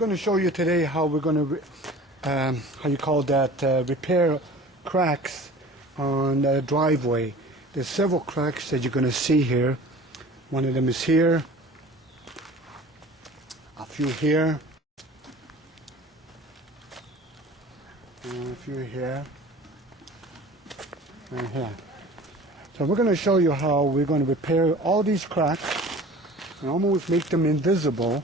I'm going to show you today how we're going to, repair cracks on the driveway. There's several cracks that you're going to see here. One of them is here, a few here, and a few here, and here. So we're going to show you how we're going to repair all these cracks and almost make them invisible,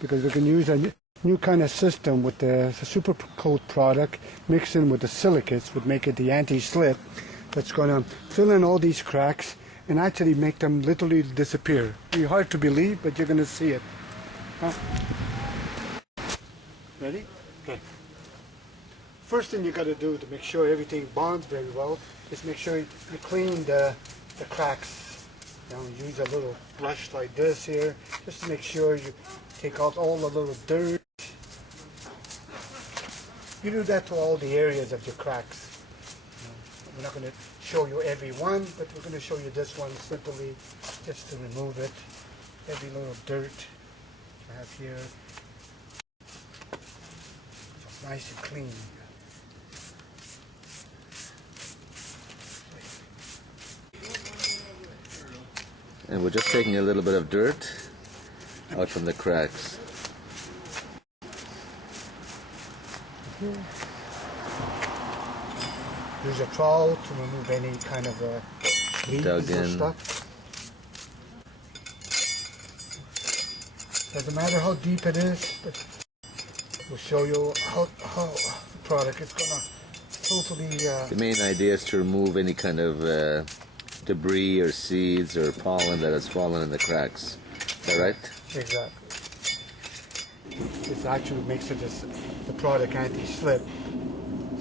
because we can use a new kind of system with the super coat product mixed in with the silicates would make it the anti-slip that's going to fill in all these cracks and actually make them literally disappear. It's hard to believe, but you're going to see it. Huh? Ready? Okay. First thing you got to do to make sure everything bonds very well is make sure you clean the cracks. Use a little brush like this here just to make sure you take out all the little dirt. You do that to all the areas of your cracks. We're not going to show you every one, but we're going to show you this one simply just to remove it. Every little dirt you have here. So it's nice and clean. And we're just taking a little bit of dirt out from the cracks. Use a trowel to remove any kind of leaves or stuff. Doesn't matter how deep it is, but we'll show you how the product is going to totally... The main idea is to remove any kind of debris or seeds or pollen that has fallen in the cracks. Is that right? Exactly. This actually makes it the product anti-slip.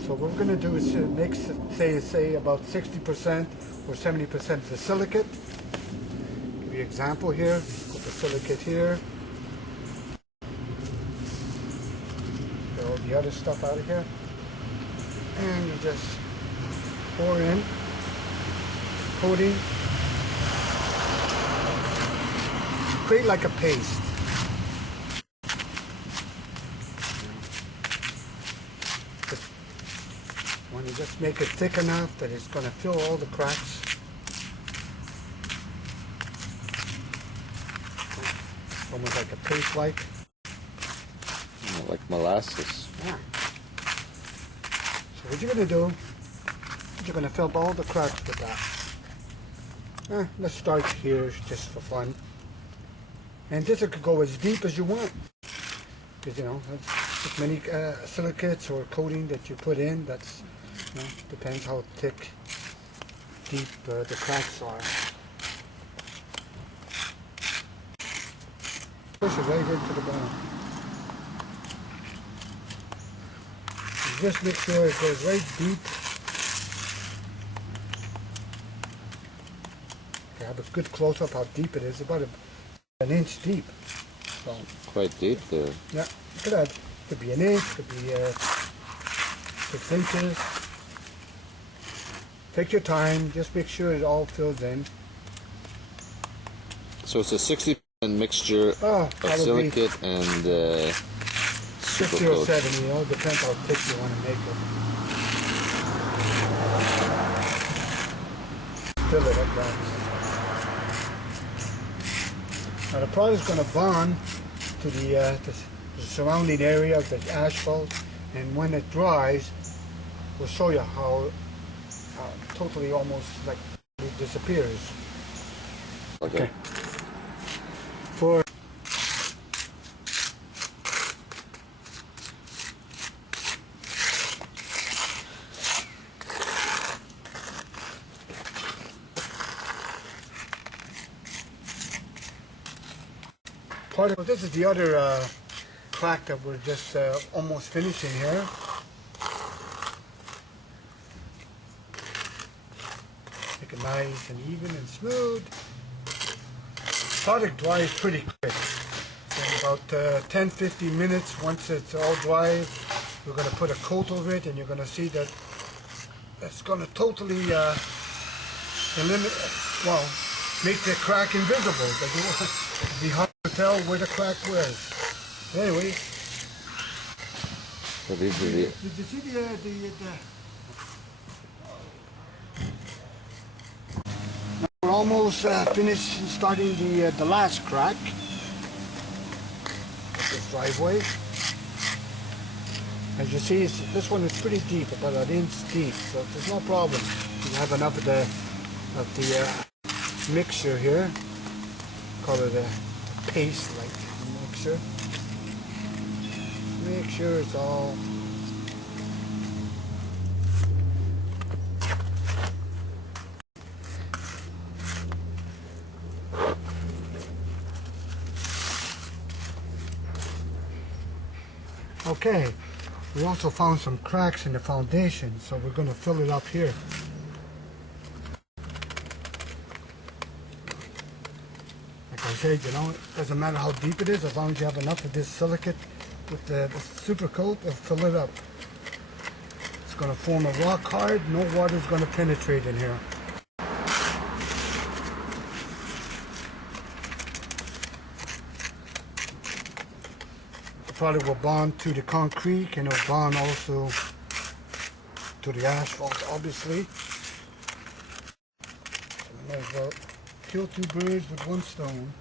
So what we're going to do is mix, say about 60% or 70% of the silicate. Give you an example here. Put the silicate here. Get all the other stuff out of here. And you just pour in, coating. Create like a paste. When you just make it thick enough that it's going to fill all the cracks. Almost like a paste-like. Like molasses. Yeah. So what you're going to do, you're going to fill all the cracks with that. Let's start here just for fun. And this could go as deep as you want. Because, as many silicates or coating that you put in, that's, depends how thick, deep the cracks are. Push it right into the bottom. And just make sure it goes right deep. Okay, have a good close-up how deep it is, about an inch deep. So, quite deep there. Yeah, look at that. Could be an inch, could be 6 inches. Take your time, just make sure it all fills in. So it's a 60% mixture of silicate and 50 or 70, depends how thick you want to make it. Fill it up right. Now the product's going to bond to the surrounding area of the asphalt, and when it dries, we'll show you how totally almost like it disappears. Okay. For this is the other crack that we're just almost finishing here. Make it nice and even and smooth. Product dries pretty quick. In about 10-15 minutes, once it's all dry, we're going to put a coat over it, and you're going to see that it's going to totally make the crack invisible. It'll be hard to tell where the crack was. Anyway, So these are the... Did you see Now we're almost finished installing the last crack. This driveway. As you see, this one is pretty deep, about an inch deep, so there's no problem. You have enough of the mixture here. Call it a paste-like mixture. Make sure it's all okay. We also found some cracks in the foundation, so we're going to fill it up here. Like I said, you know, it doesn't matter how deep it is, as long as you have enough of this silicate with the super coat, it'll fill it up. It's going to form a rock hard, no water is going to penetrate in here. Probably will bond to the concrete and it'll bond also to the asphalt, obviously. So we might as well kill two birds with one stone.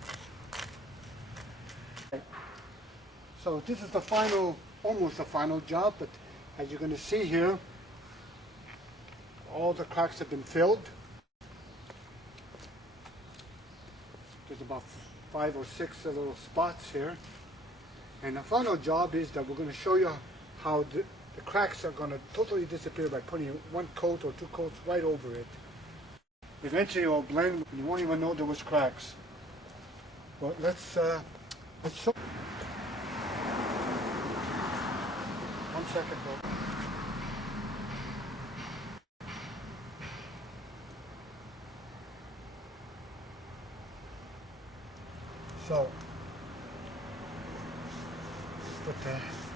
So this is the final, almost the final job, but as you're going to see here, all the cracks have been filled. There's about 5 or 6 little spots here. And the final job is that we're going to show you how the cracks are going to totally disappear by putting one coat or two coats right over it. Eventually it will blend and you won't even know there was cracks. But let's show. 1 second, though. So,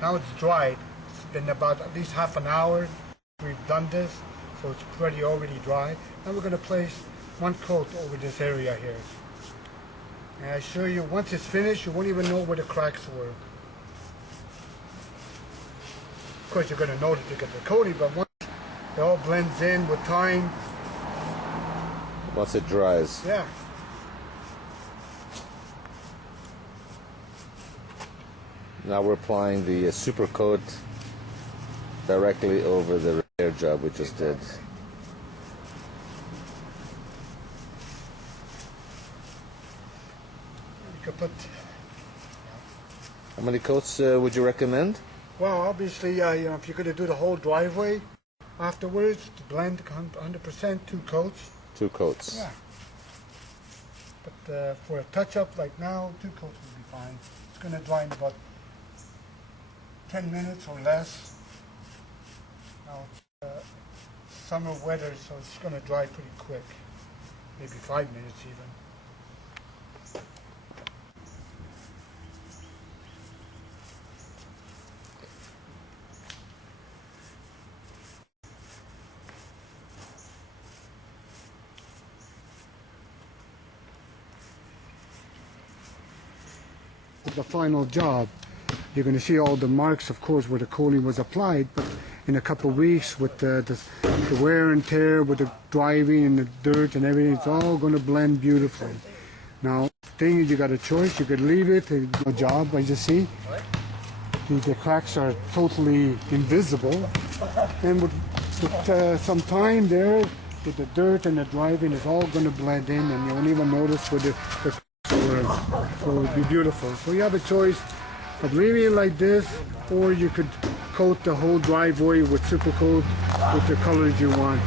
now it's dried. It's been about at least half an hour we've done this, so it's pretty already dry. Now we're going to place one coat over this area here. And I assure you, once it's finished, you won't even know where the cracks were. Of course, you're going to notice you get the coating, but once it all blends in with time. Once it dries. Yeah. Now we're applying the super coat directly over the repair job we just did. You could put. How many coats would you recommend? Well, obviously, you know, if you're going to do the whole driveway afterwards, to blend 100%, 2 coats. 2 coats. Yeah. But for a touch-up like now, 2 coats will be fine. It's going to dry in about 10 minutes or less. Now it's summer weather, so it's going to dry pretty quick. Maybe 5 minutes even. The final job. You're going to see all the marks, of course, where the coating was applied, but in a couple of weeks with the wear and tear, with the driving and the dirt and everything, it's all going to blend beautifully. Now, the thing is, you got a choice. You could leave it, a job, as you see. The cracks are totally invisible, and with some time there, with the dirt and the driving, it's all going to blend in, and you won't even notice where the cracks were. So it would be beautiful. So you have a choice of leaving it like this, or you could coat the whole driveway with super coat with the colors you want.